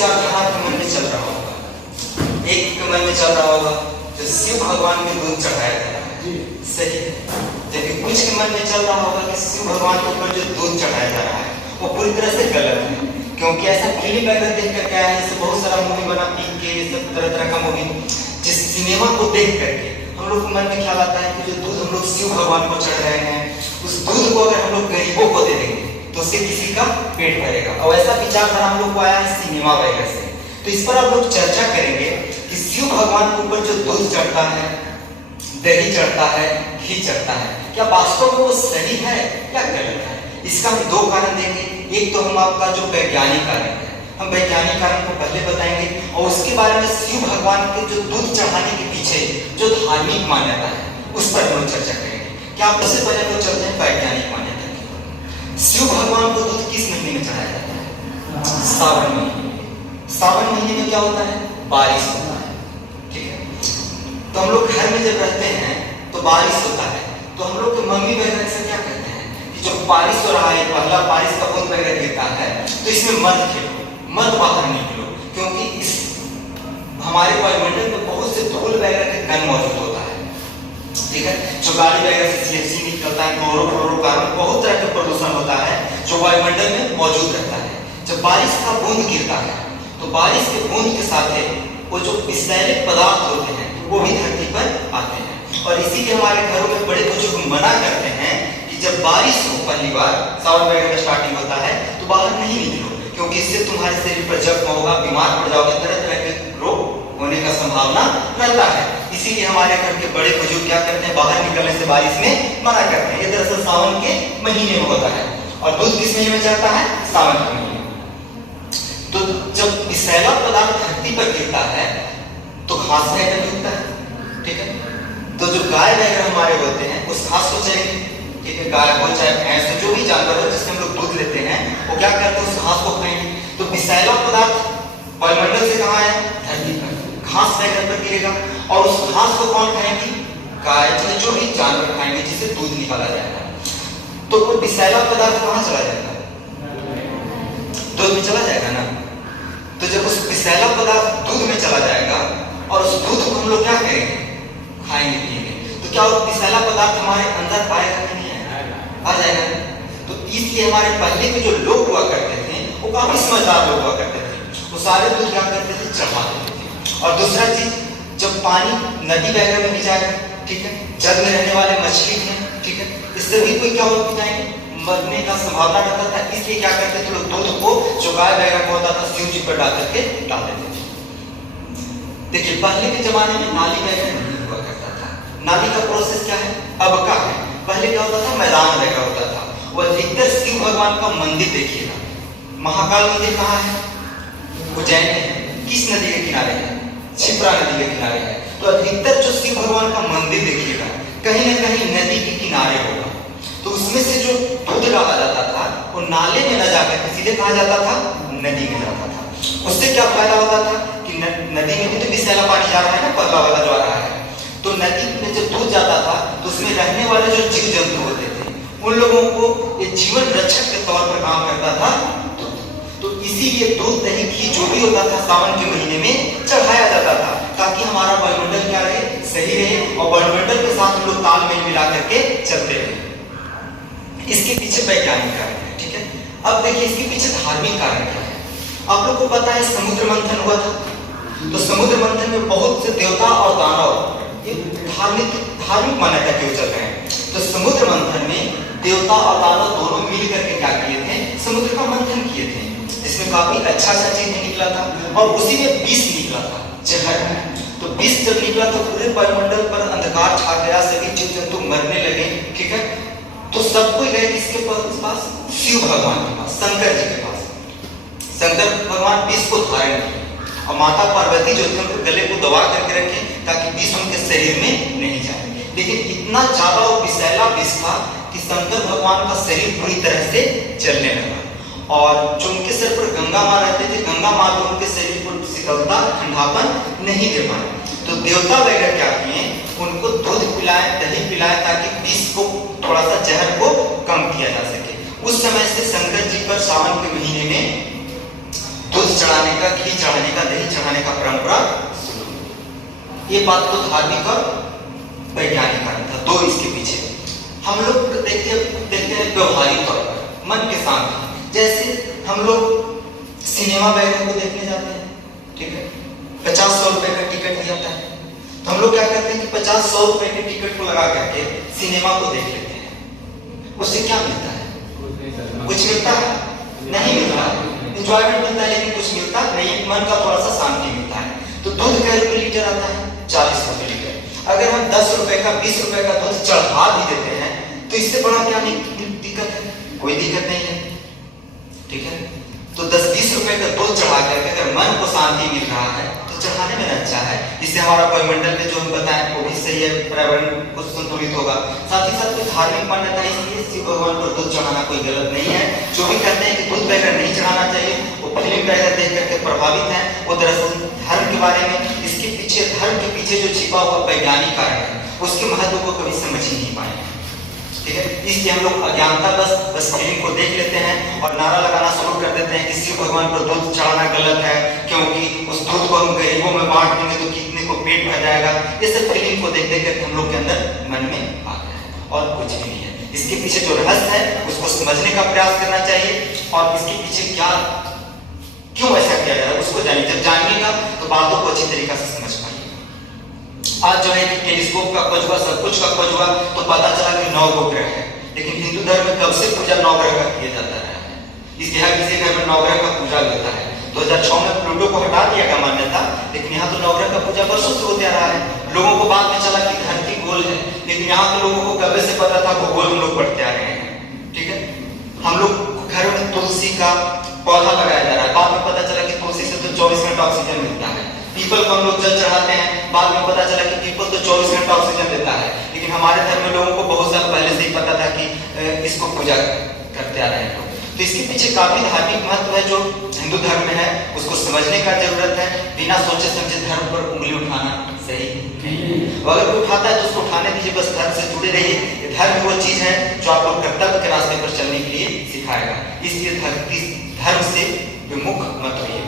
विचारधारा आपके मन में चल रहा होगा, एक के मन में चल रहा होगा जो शिव भगवान में दूध चढ़ाया जा रहा है, सही है। जबकि कुछ के मन में चल रहा होगा कि शिव भगवान के ऊपर जो दूध चढ़ाया जा रहा है वो पूरी तरह से गलत है। क्योंकि ऐसा फिल्म अगर देख करके आया है, जैसे बहुत सारा मूवी बना पी के, सब तरह तरह का मूवी, जिस सिनेमा को देख करके हम लोग के मन में ख्याल आता है कि जो दूध हम लोग शिव भगवान को चढ़ रहे हैं, उस दूध को अगर हम लोग गरीबों को दे देंगे तो उससे किसी का पेट भरेगा। और ऐसा विचारधारा हम लोग को आया है सिनेमा वगैरह से। तो इस पर आप लोग चर्चा करेंगे कि शिव भगवान के ऊपर जो दूध चढ़ता है, दही चढ़ता है, घी चढ़ता है, क्या वास्तव में वो सही है या गलत है? इसका हम दो कारण देंगे। एक तो हम आपका जो वैज्ञानिक कारण है, हम वैज्ञानिक कारण को पहले बताएंगे, और उसके बारे में शिव भगवान के जो दूध चढ़ाने के पीछे जो धार्मिक मान्यता है उस पर हम चर्चा करेंगे। क्या आप उससे पहले तो चलते हैं वैज्ञानिक मान्यता की। शिव भगवान को दूध किस महीने में चढ़ाया जाता है? सावन महीने में। सावन महीने में क्या होता है? बारिश होता है, ठीक है। तो हम लोग घर में जब रहते हैं तो बारिश होता है, तो हम लोग के मम्मी वगैरह से क्या कहते हैं कि जब बारिश हो रहा है, पहला बारिश का बूंद वगैरह गिरता है, तो इसमें मत खेलो, मत बाहर निकलो, क्योंकि इस हमारे वायुमंडल में बहुत से धूल वगैरह के कण मौजूद होता है, ठीक है। जो गाड़ी वगैरह से CFC निकलता है, क्लोरोफ्लोरोकार्बन, बहुत तरह का प्रदूषण होता है जो वायुमंडल में मौजूद रहता है। जब बारिश का बूंद गिरता है तो बारिश के बूंद के साथ वो जो विषैले पदार्थ होते हैं वो भी धरती पर आते हैं। और इसीलिए हमारे घरों में बड़े बुजुर्ग मना करते हैं कि जब बारिश हो, पहली बार सावन वगैरह का स्टार्टिंग होता है, तो बाहर नहीं निकलो, क्योंकि इससे तुम्हारे शरीर पर जख्म होगा, बीमार पड़ जाओगे, तरह तरह के रोग होने का संभावना रहता है। इसीलिए हमारे घर के बड़े बुजुर्ग क्या करते हैं, बाहर निकलने से बारिश में मना करते हैं। ये दरअसल सावन के महीने में होता है। और दूध किस महीने में चढ़ता है? सावन के महीने। तो जब विषैला पदार्थ धरती पर गिरता है तो घास वगैरह भी उगता है, ठीक है। तो जो गाय वगैरह हमारे होते हैं उस घास को चरेंगे, ठीक है। गाय हो चाहे भैंस हो, जो भी जानवर हो जिससे हम लोग दूध लेते हैं, वो क्या करते हैं, उस घास को खाएंगे। तो विषैला पदार्थ वायुमंडल से कहाँ आया? धरती पर, घास वगैरह पर गिरेगा, और उस घास को कौन खाएंगी? गाय, जो भी जानवर खाएंगे, जिससे दूध निकाला जाएगा। तो वो विषैला पदार्थ कहाँ चला जाएगा? दूध में चला जाएगा ना। तो जब उस विषैला पदार्थ दूध में चला जाएगा और उस दूध को हम लोग क्या करेंगे? खाएंगे, पिएंगे। तो क्या वो विषैला पदार्थ हमारे अंदर आएगा कि नहीं आएगा? आ जाएगा। तो इसलिए हमारे पहले के जो लोग हुआ करते थे वो काफी समझदार लोग हुआ करते थे, वो सारे दूध क्या करते थे? चढ़ा देते थे। और दूसरा चीज, जब पानी नदी वगैरह में भी जाएगा, ठीक है, जल में रहने वाले मछली हैं, ठीक है, इससे भी कोई क्या हो जाएंगे? मरने का संभावना रहता था। इसलिए क्या करते थे लोग, दूध को जो गाय वगैरह को होता था शिव जी पर डाल करके डाल देते थे। देखिए पहले के जमाने में नाली वगैरह नहीं हुआ करता था। नाली का प्रोसेस क्या है? अब का है। पहले क्या होता था? मैदान वगैरह होता था। वो अधिकतर शिव भगवान का मंदिर देखिएगा, महाकाल मंदिर कहाँ है? उज्जैन में है। किस नदी के किनारे है? क्षिप्रा नदी के किनारे है। तो अधिकतर जो शिव भगवान का मंदिर देखिएगा कहीं ना कहीं नदी के किनारे होगा। तो उसमें से जो दूध डाला जाता था वो नाले में न जाकर सीधे कहाँ जाता था? नदी में जाता था। उससे क्या फायदा होता था कि नदी में भी तो विषैला पानी जा रहा है ना, पतला वाला जो आ रहा है, तो नदी में जब दूध जाता था तो उसमें रहने वाले जो जीव जंतु होते थे उन लोगों को ये जीवन रक्षक के तौर पर काम करता था। तो इसीलिए दूध, दही, घी जो भी होता था सावन के महीने में चढ़ाया जाता था, ताकि हमारा वायुमंडल क्या रहे? सही रहे, और वायुमंडल के साथ हम लोग तालमेल मिला करके चलते रहे। इसके पीछे वैज्ञानिक कारण है, ठीक है। अब देखिए इसके पीछे धार्मिक कारण क्या है। आप लोग को पता है समुद्र मंथन हुआ था, तो समुद्र मंथन में बहुत से देवता और दानव ये धार्मिक मान्यता के चल रहे हैं। तो समुद्र मंथन में देवता और दानव दोनों मिल करके क्या किए थे? समुद्र का मंथन किए थे, जिसमें काफी अच्छा चीज निकला था, और उसी में विष निकला था, जहर। तो विष जब निकला तो पूरे वायुमंडल पर अंधकार छा गया, सभी जीव जंतु मरने लगे, ठीक है। तो सब कोई गए किसके पास? शिव भगवान के पास, शंकर जी के पास। शंकर भगवान विष को धारण किए, और माता पार्वती जो थे उनके गले को दबा करके रखे ताकि विष उनके शरीर में नहीं जाए। लेकिन इतना ज्यादा वो विषैला विष था कि शंकर भगवान का शरीर पूरी तरह से जलने लगा, और जो उनके सिर पर गंगा माँ रहते थे, गंगा माँ भी उनके शरीर पर शीतलता, ठंडापन नहीं दे पाए। तो देवता वगैरह क्या किए? उनको दूध पिलाए, दही पिलाए, ताकि विष को, थोड़ा सा जहर को कम किया जा सके। उस समय से शंकर जी पर सावन के महीने में दूध दूध चढ़ाने का, घी चढ़ाने का, दही चढ़ाने का परंपरा शुरू हुई। ये बात तो धार्मिक और वैज्ञानिक कारण था, दो इसके पीछे। हम लोग देखते हैं व्यवहारिक तौर पर, मन के साथ, जैसे हम लोग सिनेमा वगैरह को देखने जाते हैं, ठीक है, 50-100 रुपए का टिकट दिया जाता है, तो हम लोग क्या करते हैं कि 50-100 रुपए के टिकट को लगा करके सिनेमा को देख लेते हैं। उससे क्या मिलता है? कुछ मिलता है? नहीं मिलता है। एंजॉयमेंट मिलता है लेकिन कुछ मिलता नहीं, मन का थोड़ा सा शांति मिलता है। तो दूध कै रुपए लीटर आता है? 40 रुपए लीटर। अगर हम 10 रुपए का, 20 रुपए का दूध चढ़ा भी देते हैं तो इससे बड़ा क्या दिक्कत है? कोई दिक्कत नहीं है, ठीक है। तो 10-20 रुपए का दूध चढ़ा करके अगर मन को शांति मिल रहा है तो चढ़ाने में अच्छा है। इससे हमारा वायुमंडल में जो हम बताएं वो भी सही है, पर्यावरण को संतुलित होगा। साथ ही साथ कोई धार्मिक मान्यता है, इसलिए शिव भगवान पर दूध चढ़ाना कोई गलत नहीं है। जो भी कहते हैं कि दूध बहकर नहीं चढ़ाना चाहिए, वो फिल्म वगैरह देख करके प्रभावित है। वो दरअसल धर्म के बारे में, इसके पीछे, धर्म के पीछे जो छिपा हुआ वैज्ञानिक कारण है, उसके महत्व को कभी समझ ही नहीं पाए, ठीक है। इसलिए हम लोग अज्ञानता बस फिल्म को देख लेते हैं और नारा लगाना शुरू कर देते हैं कि शिव भगवान पर दूध चढ़ाना गलत है, क्योंकि उस दूध को हम गरीबों में बांट देंगे तो कितने को पेट भर जाएगा। ये सब फिल्म को देख कर हम लोग के अंदर मन में आ गया है और कुछ भी नहीं है। इसके पीछे जो रहस्य है उसको समझने का प्रयास करना चाहिए और इसके पीछे क्या, क्यों ऐसा किया जा रहा है उसको जानिए। जब जानिएगा तो बातों को अच्छी तरीके से समझ पाइएगा। आज जो है कि टेलीस्कोप का खोज हुआ, सब कुछ का खोज हुआ, तो पता चला कि 9 ग्रह है, लेकिन हिंदू धर्म में कब से पूजा 9 ग्रह का किया जाता है। इसलिए हर किसी घर में 9 ग्रह का पूजा होता है। 2006 में प्लूटो को हटा दिया गया मान्यता, लेकिन यहाँ तो 9 ग्रह का पूजा वर्षों से होते आ रहा है। लोगों को बाद में चला कि धरती गोल है, लेकिन यहाँ के लोगों को कब से पता था भूगोल हम लोग पढ़ते आ रहे हैं, ठीक है। हम लोग घर में तुलसी का पौधा लगाया जा रहा है, बाद में पता चला कि तुलसी से तो 24 घंटा ऑक्सीजन मिलता है। पीपल को हम लोग जल चढ़ाते हैं, बाद में पता चला कि पीपल तो 24 घंटा ऑक्सीजन देता है, लेकिन हमारे धर्म में लोगों को बहुत साल पहले से ही पता था कि इसको पूजा करते आ रहे हैं लोग। तो इसके पीछे काफी धार्मिक महत्व है जो हिंदू धर्म में है, उसको समझने का जरूरत है। बिना सोचे समझे धर्म पर उंगली उठाना सही नहीं। अगर कोई उठाता है तो उसको उठाने दीजिए, बस धर्म से जुड़े रहिए। धर्म वो चीज है जो आपको कर्तव्य के रास्ते पर चलने के लिए सिखाएगा, इसलिए धर्म से विमुख मत होइए।